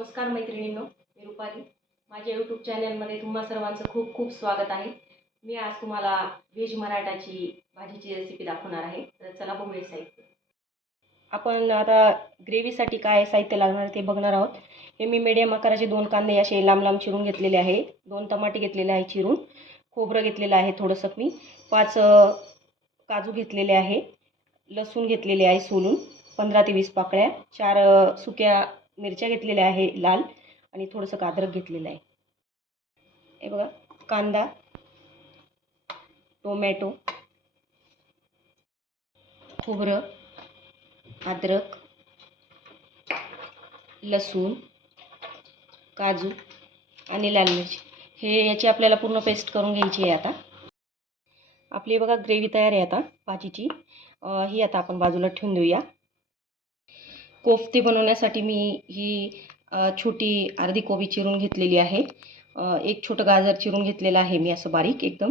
नमस्कार मैत्रिणींनो मी रुपाली. माझ्या यूट्यूब चॅनलमध्ये तुम्हा सर्वांचं खूप खूप स्वागत आहे. मी आज तुम्हाला व्हेज मराठाची भाजीची रेसिपी दाखवणार आहे. तर चला बघूया साहित्य. आपण आता ग्रेव्हीसाठी काय साहित्य लागणार आहे ते बघणार आहोत. हे मी मीडियम आकाराचे दोन कांदे असे लांब लांब चिरून घेतलेले आहे दोन टमाटे घेतलेले आहे चिरून. खोबरं घेतलेलं आहे थोडंसं मी. पाच काजू घेतलेले आहे. लसूण घेतलेले आहे सोलून. पंधरा ते वीस पाकळ्या. चार सुक्या मिरच्या घेतलेल्या आहे लाल. आणि थोडंसं अद्रक घेतलेलं आहे. हे बघा कांदा टोमॅटो खोबरं अद्रक लसूण काजू आणि लाल मिरची. हे याची आपल्याला पूर्ण पेस्ट करून घ्यायची आहे आता. आपली बघा ग्रेव्ही तयार आहे आता भाजीची. ही आता आपण बाजूला ठेवून देऊया. कोफ्ते बनवण्यासाठी मी ही छोटी अर्धी कोबी चिरून घेतलेली आहे. एक छोटं गाजर चिरून घेतलेलं आहे मी असं बारीक एकदम.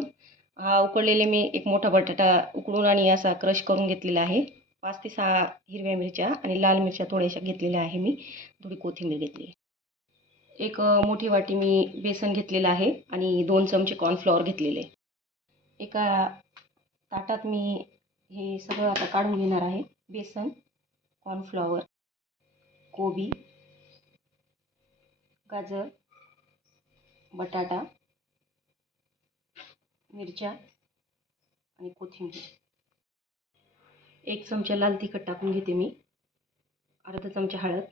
हा उकडलेले मी एक मोठा बटाटा उकडून आणि असा क्रश करून घेतलेला आहे. पाच ते सहा हिरव्या मिरच्या आणि लाल मिरच्या थोड्याशा घेतलेल्या आहे मी. थोडी कोथिंबीर घेतली. एक मोठी वाटी मी बेसन घेतलेलं आहे आणि दोन चमचे कॉर्नफ्लॉवर घेतलेले. एका ताटात मी हे सगळं आता काढून घेणार आहे. बेसन कॉर्नफ्लॉवर कोबी गाजर बटाटा मिरच्या आणि कोथिंबीर. एक चमचा लाल तिखट टाकून घेते मी. अर्धा चमचा हळद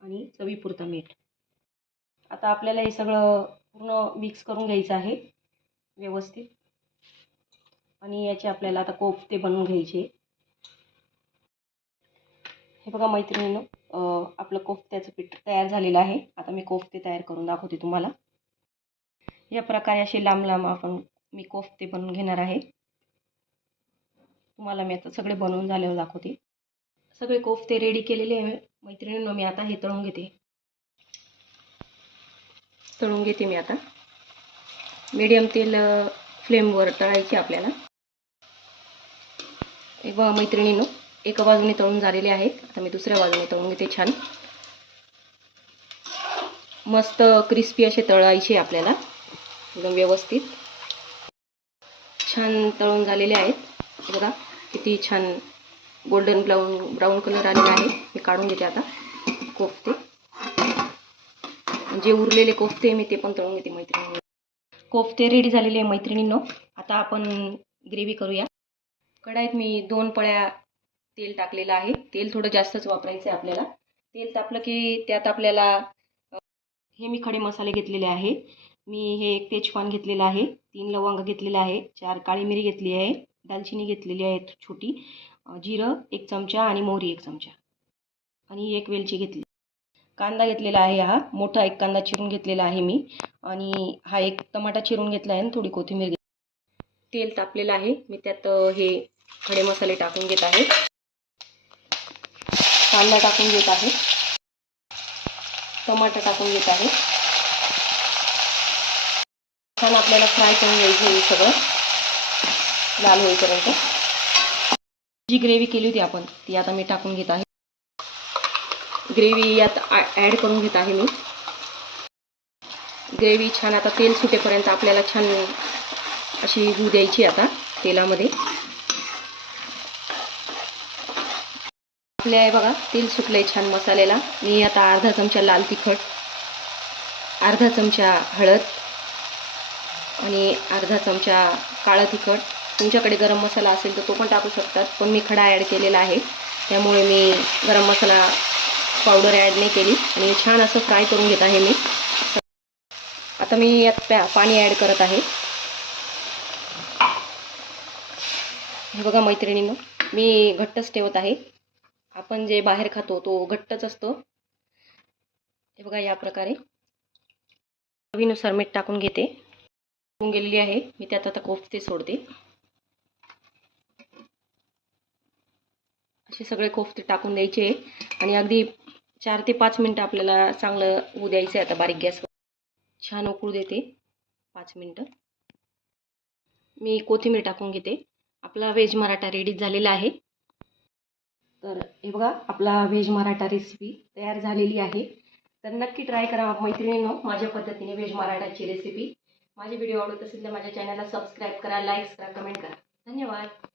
आणि चवीपुरता मीठ. आता आपल्याला हे सगळं पूर्ण मिक्स करून घ्यायचं आहे व्यवस्थित. आणि याचे आपल्याला आता कोफ्ते बनवून घ्यायचे. हे बघा मैत्रिणीनं आपलं कोफ्त्याचं पीठ तयार झालेलं आहे. आता मी कोफ्ते तयार करून दाखवते तुम्हाला. या प्रकारे असे लांब लांब आपण मी कोफ्ते बनवून घेणार आहे. तुम्हाला मी आता सगळे बनवून झाल्यावर दाखवते. सगळे कोफ्ते रेडी केलेले आहे. मैत्रिणींनो मी आता हे तळून घेते. तळून घेते मी आता. मीडियम तेल फ्लेमवर तळायचे आपल्याला. एक बघा मैत्रिणीनं. एका बाजूने तळून झालेले आहेत. आता मी दुसऱ्या बाजूने तळून घेते छान. मस्त क्रिस्पी असे तळायचे आपल्याला. एकदम व्यवस्थित. छान तळून झालेले आहेत. बघा किती छान गोल्डन ब्राऊन ब्राऊन कलर आलेला आहे. मी काढून घेते आता. कोफ्ते. जे उरलेले कोफ्ते आहे मी ते पण तळून घेते मैत्रिणी कोफ्ते रेडी झालेले आहे मैत्रिणींनो. आता आपण ग्रेव्ही करूया. कढाईत मी दोन पळ्या तेल टाकलेलं आहे. तेल थोडं जास्तच वापरायचं आहे आपल्याला. तेल तापलं की त्यात आपल्याला हे मी खडे मसाले घेतलेले आहे मी हे एक तेजपान घेतलेलं आहे. तीन लवंग घेतलेलं आहे. चार काळी मिरी घेतली आहे. दालचिनी घेतलेली आहे छोटी. जिरं एक चमचा आणि मोहरी एक चमचा. आणि एक वेलची घेतली. कांदा घेतलेला आहे हा. मोठा एक कांदा चिरून घेतलेला आहे मी. आणि हा एक टमाटा चिरून घेतला आहे आणि थोडी कोथिंबीर घेतली. तेल तापलेलं आहे. मी त्यात हे खडे मसाले टाकून घेत आहे. कांदा टाकून घेत आहे. टमाटर टाकून घेत आहे. छान आपल्याला फ्राय करून घ्यायचं हे सगळं. लाल होईपर्यंत. जी ग्रेव्ही केली होती आपण ती आता मी टाकून घेत आहे. ग्रेव्ही यात ॲड करून घेत आहे मी. ग्रेव्ही छान आता तेल सुटेपर्यंत आपल्याला छान अशी होऊ द्यायची आता तेलामध्ये. आपले आहे बघा. तेल सुटलंय छान मसाल्याला मी आता अर्धा चमचा लाल तिखट अर्धा चमचा हळद आणि अर्धा चमचा काळं तिखट. तुमच्याकडे गरम मसाला असेल तर तो पण टाकू शकतात पण मी खडा ॲड केलेला आहे. त्यामुळे मी गरम मसाला पावडर ॲड नाही केली आणि छान असं फ्राय करून घेत आहे मी. आता मी यात पॅ पाणी ॲड करत आहे. हे बघा मैत्रिणीनं मी घट्टच ठेवत आहे. आपण जे बाहेर खातो तो घट्टच असतो. हे बघा या प्रकारे. चवीनुसार मीठ टाकून घेते. टाकून गेलेली आहे. मी त्यात आता कोफते सोडते. असे सगळे कोफते टाकून द्यायचे. आणि अगदी चार ते पाच मिनटं आपल्याला चांगलं होऊ द्यायचं आहे आता बारीक गॅसवर छान उकळू देते. पाच मिनटं. मी कोथिंबीर टाकून घेते. आपला व्हेज मराठा रेडी झालेला आहे. तर हे बघा आपला व्हेज मराठा रेसिपी तयार झालेली आहे. तर नक्की ट्राय करा मैत्रिणींनो माझ्या पद्धतीने व्हेज मराठाची रेसिपी माझे व्हिडिओ आवडत असेल तर माझ्या चॅनलला सबस्क्राईब करा लाईक्स करा कमेंट करा. धन्यवाद.